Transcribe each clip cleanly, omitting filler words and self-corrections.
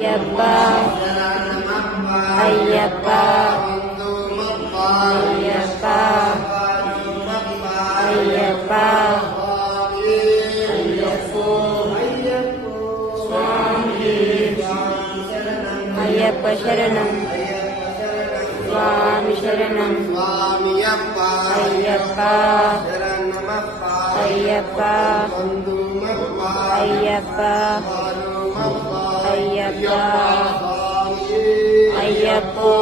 ஐயப்பா ஐயப்பா ஐயப்பா ஐயப்பா ஐயப்ப சரணம் சுவாமி சரணம் ஐயப்பா ஐயப்பா ஐயப்பா ஐயப்பா ஐயப்போ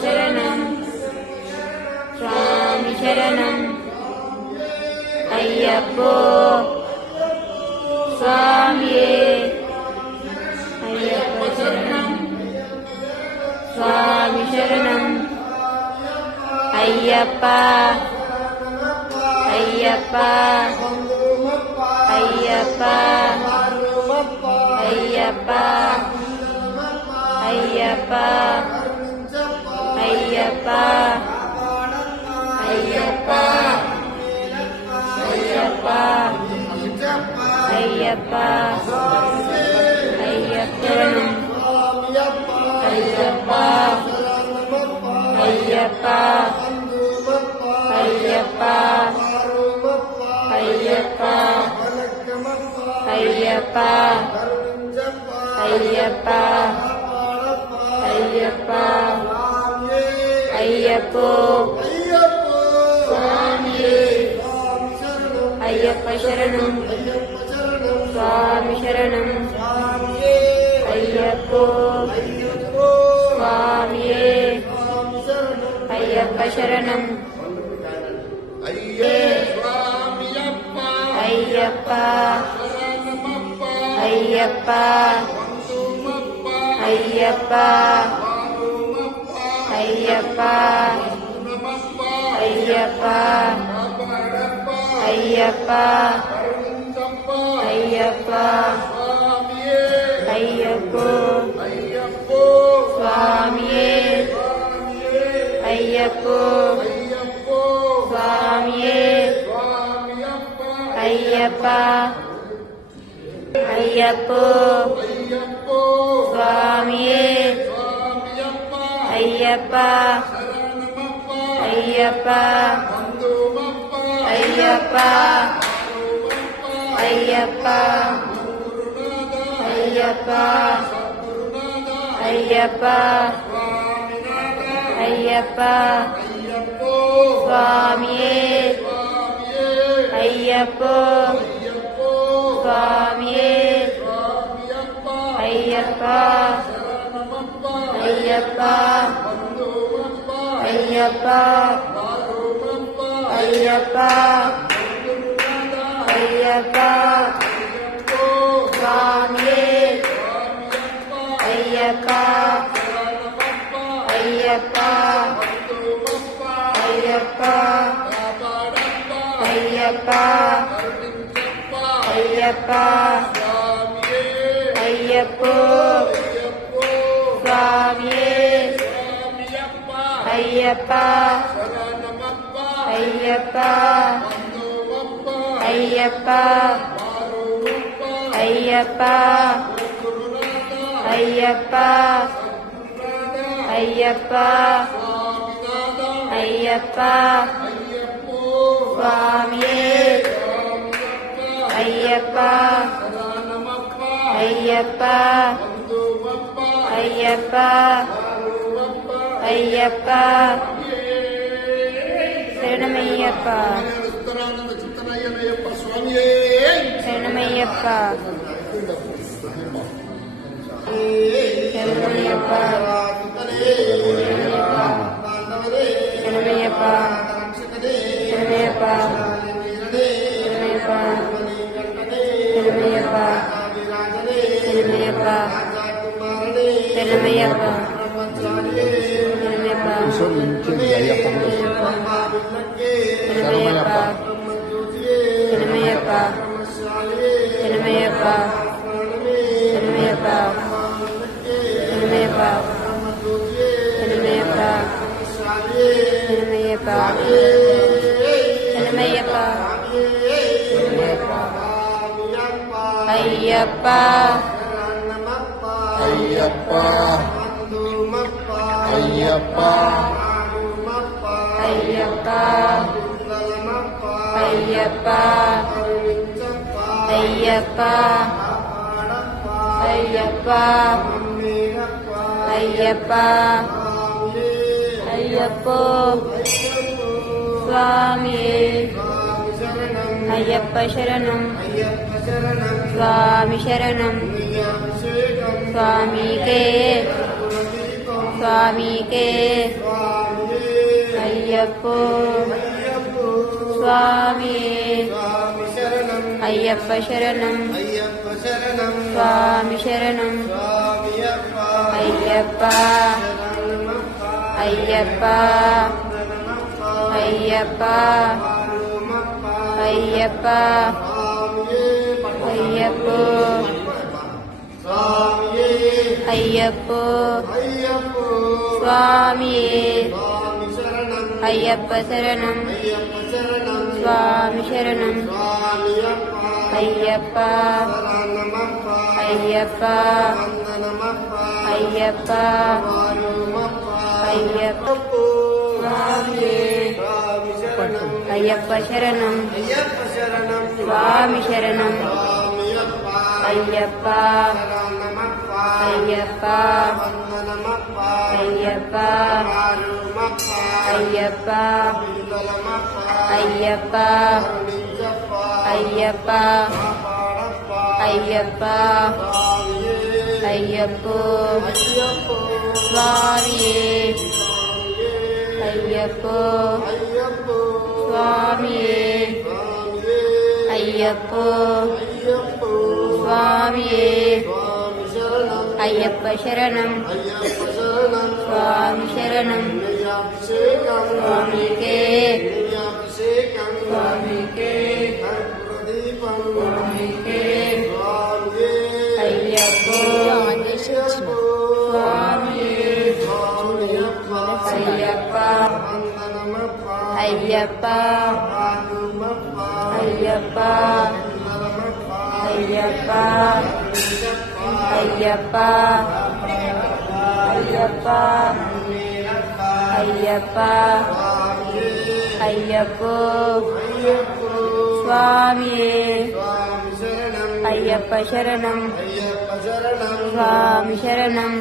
శరణం స్వామి శరణం అయ్యప్పో స్వామియే అయ్యప్ప శరణం స్వామి శరణం అయ్యప్ప అయ్యప్ప అయ్యప్ప అయ్యప్ప అయ్యప్ప అయ్యప్ప అయ్యప్ప అయ్యప్ప అయ్యప్ప అయ్యప్పరణం అయ్యప్ప అయ్యప్ప అయ్యప్ప అయ్యప్ప అయ్యప్ప అయ్యప్ప అయ్యప్ప అయ్యప్పో స్వామియే అయ్యప్ప శరణం స్వామి శరణం అయ్యప్పో స్వామియే అయ్యప్ప శరణం అయ్యప్ప అయ్యప్ప అయ్యప్ప అయ్యప్ప అయ్యప్ప అయ్యప్ప అయ్యప్ప అయ్యప్పో స్వామియే అయ్యప్పో స్వామియే అయ్యప్ప అయ్యప్పో స్వామియే అయ్యప్ప అయ్యప్ప అయ్యప్ప అయ్యప్ప అయ్యప్ప అయ్యప్ప అయ్యప్ప స్వామియే అయ్యప్పో స్వామియే అయ్యప్ప అయ్యప్ప అయ్యప్ప అయ్యప్ప అయ్యప్ప స్వామియే అయ్యప్ప అయ్యప్ప అయ్యప్ప అయ్యప్ప అయ్యప్ప అయ్యప్పో స్వామియే అయ్యప్ప అయ్యప్ప అయ్యప్ప అయ్యప్ప అయ్యప్ప అయ్యప్ప అయ్యప్ప స్వామియే అయ్యప్ప అయ్యప్ప అయ్యప్ప అయ్యప్ప శరణమయ్యప్ప ఉత్తరానంద చిత్తనయ్యనయ్యప్ప స్వామియే శరణమయ్యప్ప శరణమయ్యప్ప శరణమయ్యప్ప శరణమయ్యప్ప శరణమయ్యప్ప శరణమయ్యప్ప శరణమయ్యప్ప శరణమయ్యప్ప శరణమయ్యప్ప శరణమయ్యప్ప శరణమయ్యప్ప శరణమయ్యప్ప శరణమయ్యప్ప శరణమయ్యప్ప శరణమయ్యప్ప శరణమయ్యప్ప అయ్యప్ప అయ్యప్ప అయ్యప్ప అయ్యప్ప అయ్యప్ప అయ్యప్ప అయ్యప్ప అయ్యప్ప అయ్యప్ప స్వామి అయ్యప్ప శరణం స్వామి శరణం స్వామికే స్వామికే అయ్యప్ప స్వామి అయ్యప్ప శరణం స్వామి శరణం అయ్యప్ప అయ్యప్ప అయ్యప్ప అయ్యప్ప అయ్యప్ప అయ్యప్ప స్వామి అయ్యప్ప శరణం స్వామి శరణం అయ్యప్ప అయ్యప్ప అయ్యప్ప అయ్యప్ప స్వామి అయ్యప్ప శరణం స్వామి శరణం అయ్యప్ప అయ్యప్ప అయ్యప్ప అయ్యప్ప అయ్యప్ప అయ్యప్ప అయ్యప్ప అయ్యప్ప స్వామి అయ్యప్ప స్వామి అయ్యప్ప స్వామి అయ్యప్ప శరణం స్వామి శరణం స్వామికే స్వామికే స్వామికే అయ్యప్ప స్వామి అయ్యప్ప అయ్యప్ప అయ్యప్ప అయ్యప్ప అయ్యప్ప అయ్యప్ప అయ్యప్ప అయ్యప్ప స్వామి అయ్యప్ప శరణం స్వామి శరణం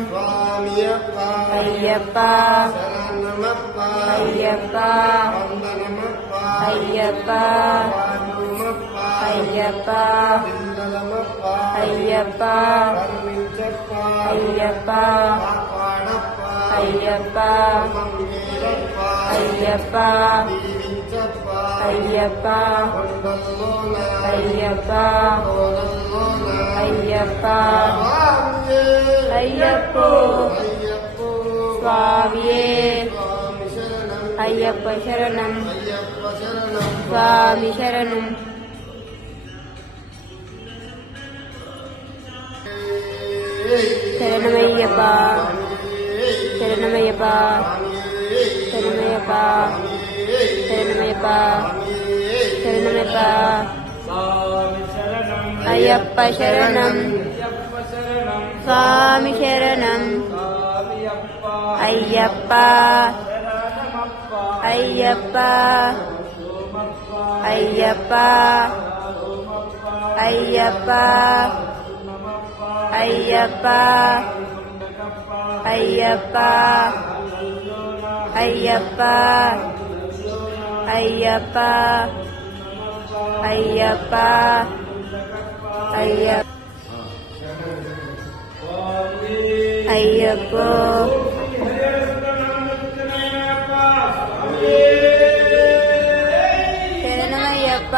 అయ్యప్ప అయ్యప్ప అయ్యప్ప అయ్యప్ప అయ్యప్ప అయ్యప్ప అయ్యప్ప అయ్యప్ప అయ్యప్ప అయ్యప్ప అయ్యప్ప అయ్యప్ప స్వామియే అయ్యప్ప శరణం స్వామి శరణం శరణమయ్యప్ప శరణమయ్యప్ప శరణమయ్యప్ప శరణమయ్యప్ప శరణమయ్యప్ప అయ్యప్ప శరణం స్వామి శరణం అయ్యప్ప అయ్యప్ప అయ్యప్ప అయ్యప్ప అయ్యప్ప అయ్యప్ప అయ్యప్ప అయ్యప్ప అయ్యప్ప అయ్యప్ప అయ్యప్ప శరణమయ్యప్ప